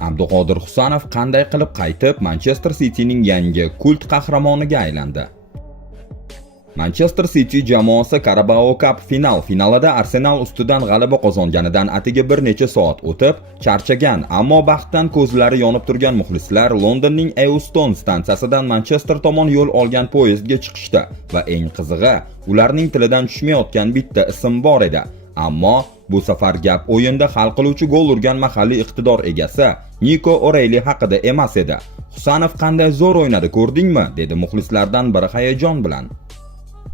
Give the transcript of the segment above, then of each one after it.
Abduqodir Husanov qanday qilib qaytib Manchester Cityning yangi kult qahramoniga aylandi? Manchester City jamoasi Carabao Cup finalida Arsenal ustidan g'alaba qozonganidan atigi bir necha soat o'tib, charchagan, ammo baxtdan ko'zlari yonib turgan muxlislar Londonning Euston stansiyasidan Manchester tomon yo'l olgan poyezdga chiqishdi va eng qizig'i, ularning tilidan tushmayotgan bitta ism bor edi. Ammo bu safar gap o'yinda hal qiluvchi gol urgan mahalliy iqtidor egasi Nico O'Reilly haqida emas edi. Husanov qanday zo'r o'ynadi, ko'rdingmi? Dedi muxlislardan biri hayajon bilan.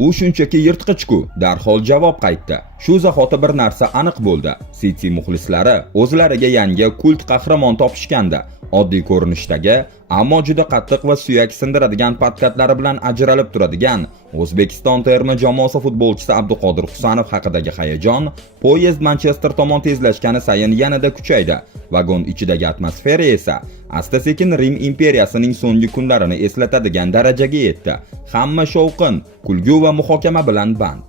U shunchaki yirtqich-ku, darhol javob qaytdi. Shu zahoti bir narsa aniq bo'ldi. City muxlislari o'zlariga yangi kult qahramon topishgandi. Oddiy ko'rinishdagi, ammo juda qattiq va suyak sindiradigan podkatlari bilan ajralib turadigan O'zbekiston terma jamoasi futbolchisi Abduqodir Husanov haqidagi hayajon poyezd Manchester tomon tezlashgani sayin yanada kuchaydi. Vagon ichidagi atmosfera esa asta-sekin Rim imperiyasining so'nggi kunlarini eslatadigan darajaga yetdi. Hamma shovqin, kulgu va muhokama bilan band.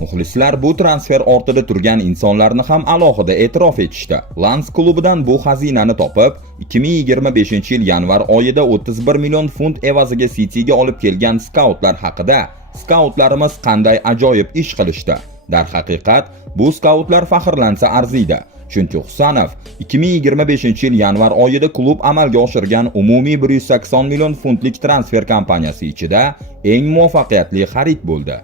Muxlislar bu transfer ortida turgan insonlarni ham alohida e'tirof etishdi. Lens klubidan bu xazinani topib, 2025-yil yanvar oyida 31 million funt evaziga Cityga olib kelgan skautlar haqida skautlarimiz qanday ajoyib ish qilishdi. Darhaqiqat, bu skautlar faxrlansa arziydi. Chunki Husanov 2025-yil yanvar oyida klub amalga oshirgan umumiy 180 million funtlik transfer kampaniyasi ichida eng muvaffaqiyatli xarid bo'ldi.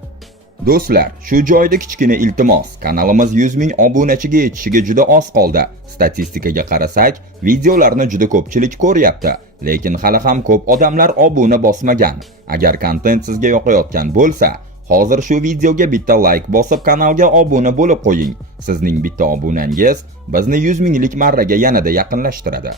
Do'stlar, shu joyda kichkina iltimos, kanalimiz 100 ming obunachiga yetishiga juda oz qoldi. Statistikaga qarasak, videolarni juda ko'pchilik ko'ryapti, lekin hali ham ko'p odamlar obuna bosmagan. Agar kontent sizga yoqayotgan bo'lsa, hozir shu videoga bitta like bosib kanalga obuna bo'lib qo'ying. Sizning bitta obunangiz bizni 100 minglik marraga yanada yaqinlashtiradi.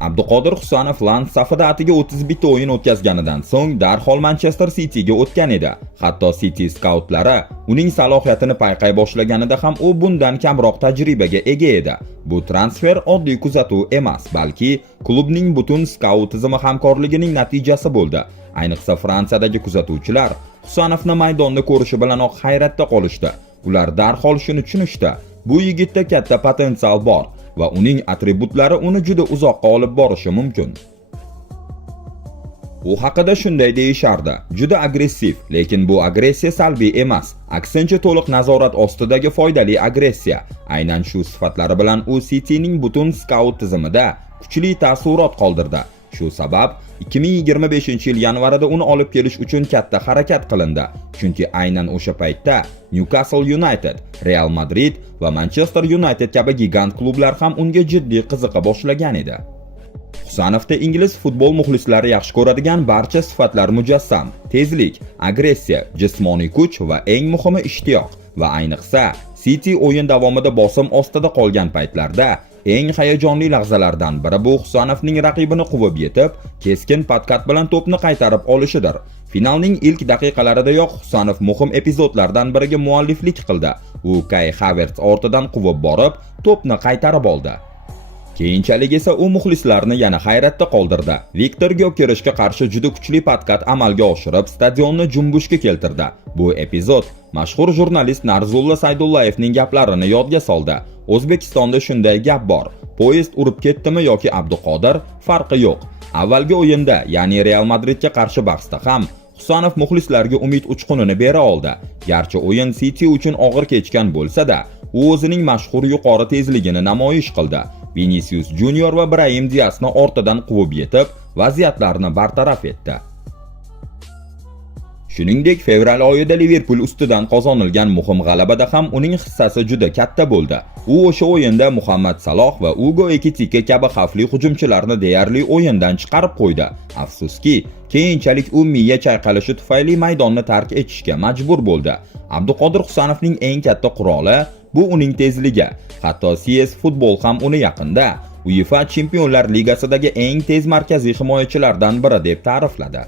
Abduqodir Husanov Lens safida atiga 31 o'yin o'tkazganidan so'ng darhol Manchester Cityga o'tgan edi. Hatto City skautlari uning salohiyatini payqay boshlaganida ham u bundan kamroq tajribaga ega edi. Bu transfer oddiy kuzatuv emas, balki klubning butun skaut tizimi hamkorligining natijasi bo'ldi. Ayniqsa Fransiyadagi kuzatuvchilar Husanovni maydonda ko'rishi bilanoq hayratda qolishdi. Ular darhol shuni tushunishdi. Bu yigitda katta potensial bor va uning atributlari uni juda uzoqqa olib borishi mumkin. U haqida shunday deyishardi: juda agressiv, lekin bu agressiya salbiy emas, aksincha to'liq nazorat ostidagi foydali agressiya. Aynan shu sifatlari bilan u Cityning butun skaut tizimida kuchli taassurot qoldirdi. Shu sabab 2025-yil yanvarida uni olib kelish uchun katta harakat qilindi. Chunki aynan o'sha paytda Newcastle United, Real Madrid va Manchester United kabi gigant klublar ham unga jiddiy qiziqa boshlagan edi. Husanovda ingliz futbol muxlislari yaxshi ko'radigan barcha sifatlar mujassam: tezlik, agressiya, jismoniy kuch va eng muhimi ishtiyoq. Va ayniqsa, City o'yin davomida bosim ostida qolgan paytlarda eng hayajonli lahzalardan biri bu Husanovning raqibini quvib yetib, keskin podkat bilan to'pni qaytarib olishidir. Finalning ilk daqiqalaridayoq Husanov muhim epizodlardan biriga mualliflik qildi. U Kai Havertz ortidan quvib borib, to'pni qaytarib oldi. Keyinchalik esa u muxlislarni yana hayratda qoldirdi. Viktor Gyokereshga qarshi juda kuchli podkat amalga oshirib, stadionni jumbushga keltirdi. Bu epizod mashhur jurnalist Narzulla Saydullayevning gaplarini yodga soldi. O'zbekistonda shunday gap bor: poyezd urib ketdimi yoki Abduqodir, farqi yo'q. Avvalgi o'yinda, ya'ni Real Madridga qarshi bahsda ham Husanov muxlislarga umid uchqunini bera oldi. Garchi o'yin City uchun og'ir kechgan bo'lsa-da, u o'zining mashhur yuqori tezligini namoyish qildi. Vinicius Junior va Brahim Diazni ortidan quvib yetib, vaziyatlarni bartaraf etdi. Shuningdek, fevral oyida Liverpool ustidan qozonilgan muhim g'alabada ham uning hissasi juda katta bo'ldi. U o'sha o'yinda Muhammad Saloh va Ugo Ekitike kabi xavfli hujumchilarni deyarli o'yindan chiqarib qo'ydi. Afsuski, keyinchalik u miya chayqalishi tufayli maydonni tark etishga majbur bo'ldi. Abduqodir Husanovning eng katta quroli bu uning tezligi. Hatto CS Futbol ham uni yaqinda UEFA Chempionlar Ligasidagi eng tez markaziy himoyachilardan biri deb ta'rifladi.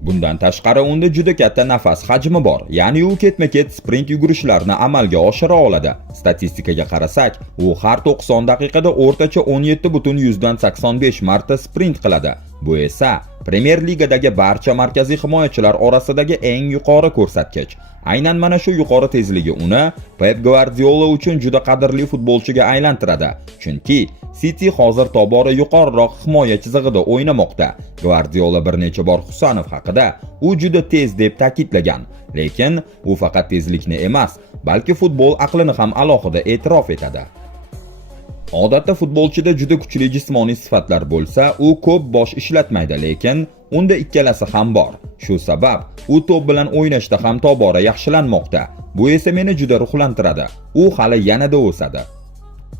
Bundan tashqari unda juda katta nafas hajmi bor, ya'ni u ketma-ket sprint yugurishlarni amalga oshira oladi. Statistikaga qarasak, u har 90 daqiqada o'rtacha 17,85 marta sprint qiladi. Bu esa Premier Ligadagi barcha markaziy himoyachilar orasidagi eng yuqori ko'rsatkich. Aynan mana shu yuqori tezligi uni Pep Guardiola uchun juda qadrli futbolchiga aylantiradi. Chunki City hozir tobora yuqoriroq himoya chizig'ida o'ynamoqda. Guardiola bir necha bor Husanov haqida u juda tez deb ta'kidlagan, lekin u faqat tezlikni emas, balki futbol aqlini ham alohida e'tirof etadi. Odatda futbolchida juda kuchli jismoniy sifatlar bo'lsa, u ko'p bosh ishlatmaydi, lekin unda ikkalasi ham bor. Shu sabab u to'p bilan o'ynashda ham tobora yaxshilanmoqda. Bu esa meni juda ruhlantiradi. U hali yanada o'sadi.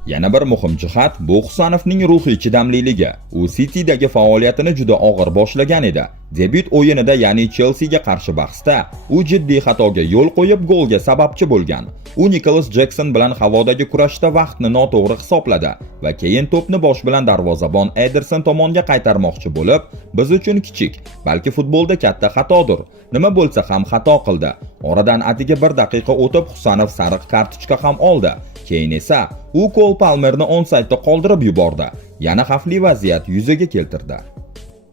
Yana bir muhim jihat bu Husanovning ruhiy chidamliligi. U City'dagi faoliyatini juda og'ir boshlagan edi. Debyut o'yinida, ya'ni Chelsea'ga qarshi bahsda, u jiddiy xatoga yo'l qo'yib golga sababchi bo'lgan. U Nicholas Jackson bilan havodagi kurashda vaqtni noto'g'ri hisobladi va keyin to'pni bosh bilan darvozabon Ederson tomonga qaytarmoqchi bo'lib, biz uchun kichik, balki futbolda katta xatodir. Nima bo'lsa ham xato qildi. Oradan atigi 1 daqiqa o'tib Husanov sariq kartochka ham oldi. Keyin esa u Cole Palmerni onsaytda qoldirib yubordi. Yana xavfli vaziyat yuzaga keltirdi.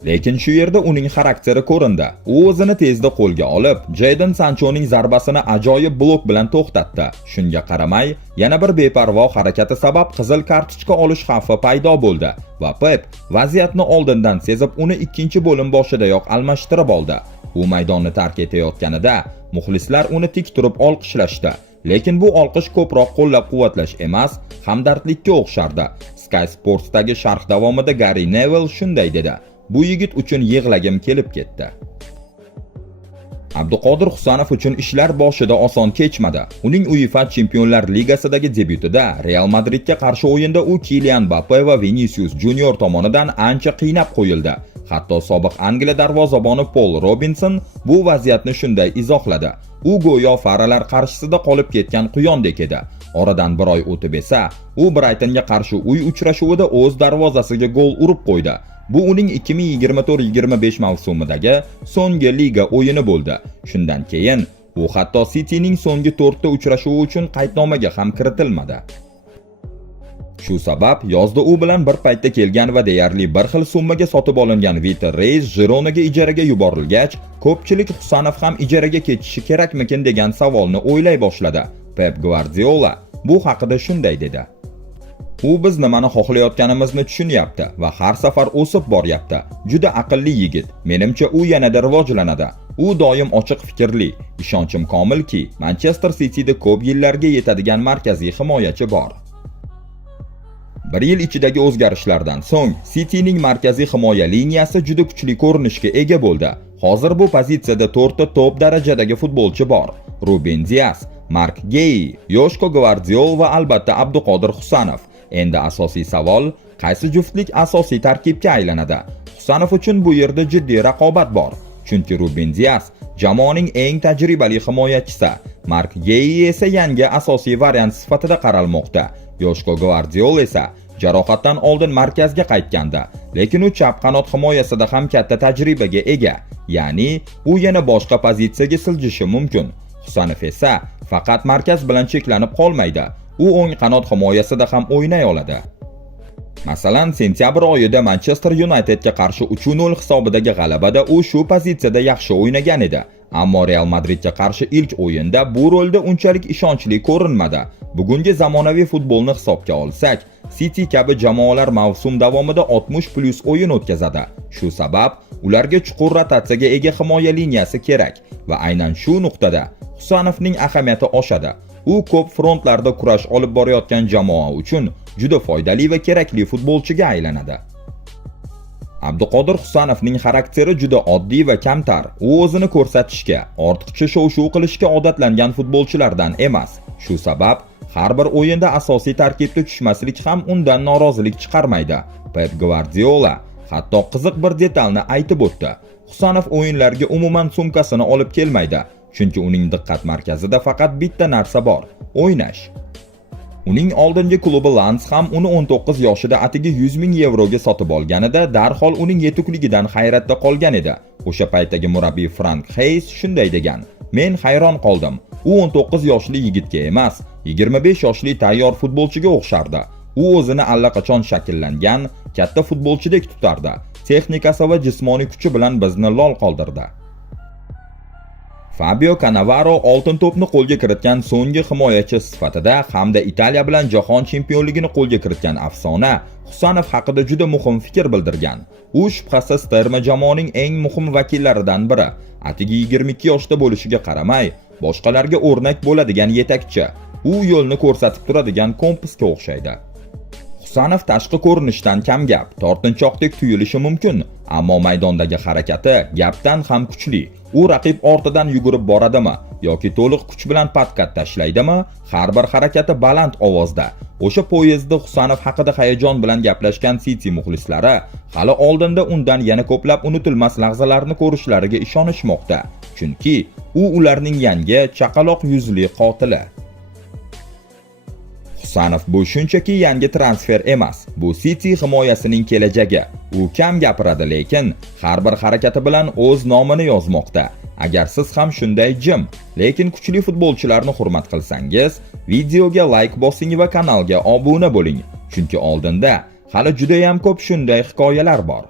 Lekin shu yerda uning xarakteri ko'rindi. U o'zini tezda qo'lga olib, Jadon Sanchoning zarbasini ajoyib blok bilan to'xtatdi. Shunga qaramay, yana bir beparvo harakati sabab qizil kartochka olish xavfi paydo bo'ldi va Pep vaziyatni oldindan sezib, uni ikkinchi bo'lim boshidayoq almashtirib oldi. U maydonni tark etayotganida muxlislar uni tik turib olqishlashdi. Lekin bu olqish ko'proq qo'llab-quvvatlash emas, hamdardlikka o'xshardi. Sky Sports'dagi sharh davomida Gary Neville shunday dedi: "Bu yigit uchun yig'lagim kelib ketdi." Abduqodir Husanov uchun ishlar boshida oson kechmadi. Uning UEFA Chempionlar Ligasidagi debyutida Real Madridga qarshi o'yinda u Kylian Mbappe va Vinicius Junior tomonidan ancha qiynab qo'yildi. Hatto sobiq Angliya darvozaboni Paul Robinson bu vaziyatni shunday izohladi: "U go'yo faralar qarshisida qolib ketgan quyondek edi. Oradan bir oy o'tib esa, u Brightonga qarshi uy uchrashuvida o'z darvozasiga gol urib qo'ydi. Bu uning 2024-25 mavsumidagi so'nggi liga o'yini bo'ldi. Shundan keyin u hatto City'ning so'nggi 4 ta uchrashuvi uchun qaydnomaga ham kiritilmadi." Shu sabab yozda u bilan bir paytda kelgan va deyarli bir xil summaga sotib olingan Vitor Reis Gironaga ijaraga yuborilgach, ko'pchilik Husanov ham ijaraga ketishi kerakmikin degan savolni o'ylay boshladi. Pep Guardiola bu haqida shunday dedi: "U biz nimani xohlayotganimizni tushunyapti va har safar o'sib boryapti. Juda aqlli yigit. Menimcha u yanada rivojlanadi. U doim ochiq fikrli. Ishonchim komilki, Manchester City'da ko'p yillarga yetadigan markaziy himoyachi bor." Bir yil ichidagi o'zgarishlardan so'ng City'ning markaziy himoya liniyasi juda kuchli ko'rinishga ega bo'ldi. Hozir bu pozitsiyada 4 ta top darajadagi futbolchi bor: Ruben Dias, Mark Gay, Joshko Gvardiol va albatta Abduqodir Husanov. Endi asosiy savol, qaysi juftlik asosiy tarkibga aylanadi? Husanov uchun bu yerda jiddiy raqobat bor. Chunki Ruben Dias jamoaning eng tajribali himoyachisi, Mark Gay esa yangi asosiy variant sifatida qaralmoqda. Joshko Gvardiol esa jarohatdan oldin markazga qaytgandi, lekin u chap qanot himoyasida ham katta tajribaga ega, ya'ni u yana boshqa pozitsiyaga siljishi mumkin. Husanov esa faqat markaz bilan cheklanib qolmaydi, u o'ng qanot himoyasida ham o'ynay oladi. Masalan, sentyabr oyida Manchester Unitedga qarshi 3-0 hisobidagi g'alabada u shu pozitsiyada yaxshi o'ynagan edi. Ammo Real Madridga qarshi ilk o'yinda bu rolda unchalik ishonchli ko'rinmadi. Bugungi zamonaviy futbolni hisobga olsak, City kabi jamoalar mavsum davomida 60+ o'yin o'tkazadi. Shu sabab ularga chuqur rotatsiyaga ega himoya liniyasi kerak va aynan shu nuqtada Husanovning ahamiyati oshadi. U ko'p frontlarda kurash olib borayotgan jamoa uchun juda foydali va kerakli futbolchiga aylanadi. Abduqodir Husanovning xarakteri juda oddiy va kamtar. U o'zini ko'rsatishga, ortiqcha shov-shuv qilishga odatlangan futbolchilardan emas. Shu sabab har bir o'yinda asosiy tarkibga tushmaslik ham undan norozilik chiqarmaydi. Pep Guardiola hatto qiziq bir detalni aytib o'tdi. Husanov o'yinlarga umuman sumkasini olib kelmaydi, chunki uning diqqat markazida faqat bitta narsa bor: o'ynash. Uning oldingi klubi Lens ham uni 19 yoshida atigi 100 ming yevroga sotib olganida darhol uning yetukligidan hayratda qolgan edi. O'sha paytdagi murabbiy Frank Hayes shunday degan: "Men hayron qoldim. U 19 yoshli yigitga emas, 25 yoshli tayyor futbolchiga o'xshardi. U o'zini allaqachon shakllangan katta futbolchidek tutardi. Texnikasi va jismoniy kuchi bilan bizni lol qoldirdi. Fabio Cannavaro oltin to'pni qo'lga kiritgan so'nggi himoyachi sifatida hamda Italiya bilan jahon chempionligini qo'lga kiritgan afsona Husanov haqida juda muhim fikr bildirgan. U shubhasiz terma jamoaning eng muhim vakillaridan biri. Atigi 22 yoshda bo'lishiga qaramay, boshqalarga o'rnak bo'ladigan yetakchi. U yo'lni ko'rsatib turadigan kompasga o'xshaydi. Husanov tashqi ko'rinishdan kam gap, tortinchoqdek tuyulishi mumkin, ammo maydondagi harakati gapdan ham kuchli. U raqib ortidan yugurib boradimi yoki to'liq kuch bilan patkat tashlaydimi, har bir harakati baland ovozda. O'sha poyezdda Husanov haqida hayajon bilan gaplashgan City muxlislari hali oldinda undan yana ko'plab unutilmas lahzalarni ko'rishlariga ishonishmoqda, chunki u ularning yangi chaqaloq yuzli qotili. Husanov bu shunchaki yangi transfer emas, bu City himoyasining kelajagi. U kam gapiradi, lekin har bir harakati bilan o'z nomini yozmoqda. Agar siz ham shunday jim, lekin kuchli futbolchilarni hurmat qilsangiz, videoga like bosing va kanalga obuna bo'ling, chunki oldinda hali juda ham ko'p shunday hikoyalar bor.